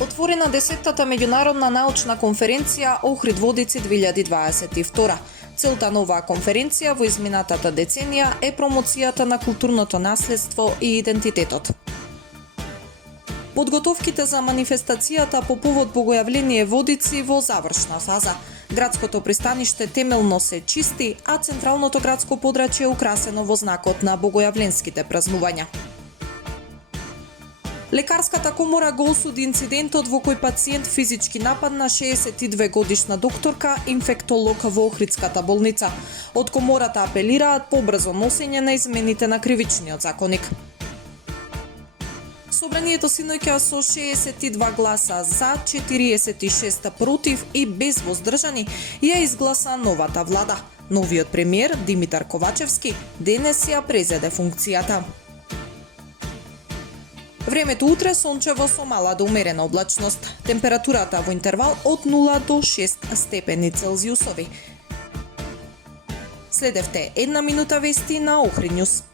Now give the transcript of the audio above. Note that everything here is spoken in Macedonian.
Отворена 10-та меѓународна научна конференција Охрид Водици 2022. Целта на оваа конференција во изминатата деценија е промоцијата на културното наследство и идентитетот. Подготовките за манифестацијата по повод Богојавление Водици во завршна фаза. Градското пристаниште темелно се чисти, а централното градско подрачје е украсено во знакот на богојавленските празнувања. Лекарската комора го осуди инцидентот во кој пациент физички нападна 62 годишна докторка, инфектолог во Охридската болница. Од комората апелираат побрзо носење на измените на кривичниот законник. Собранието синоќа со 62 гласа за, 46 против и без воздржани ја изгласа новата влада. Новиот премиер Димитар Ковачевски денес ја презеде функцијата. Времето утре сончево со мала до умерена облачност. Температурата во интервал од 0 до 6 степени Целзиусови. Следевте една минута вести на Охрид Њуз.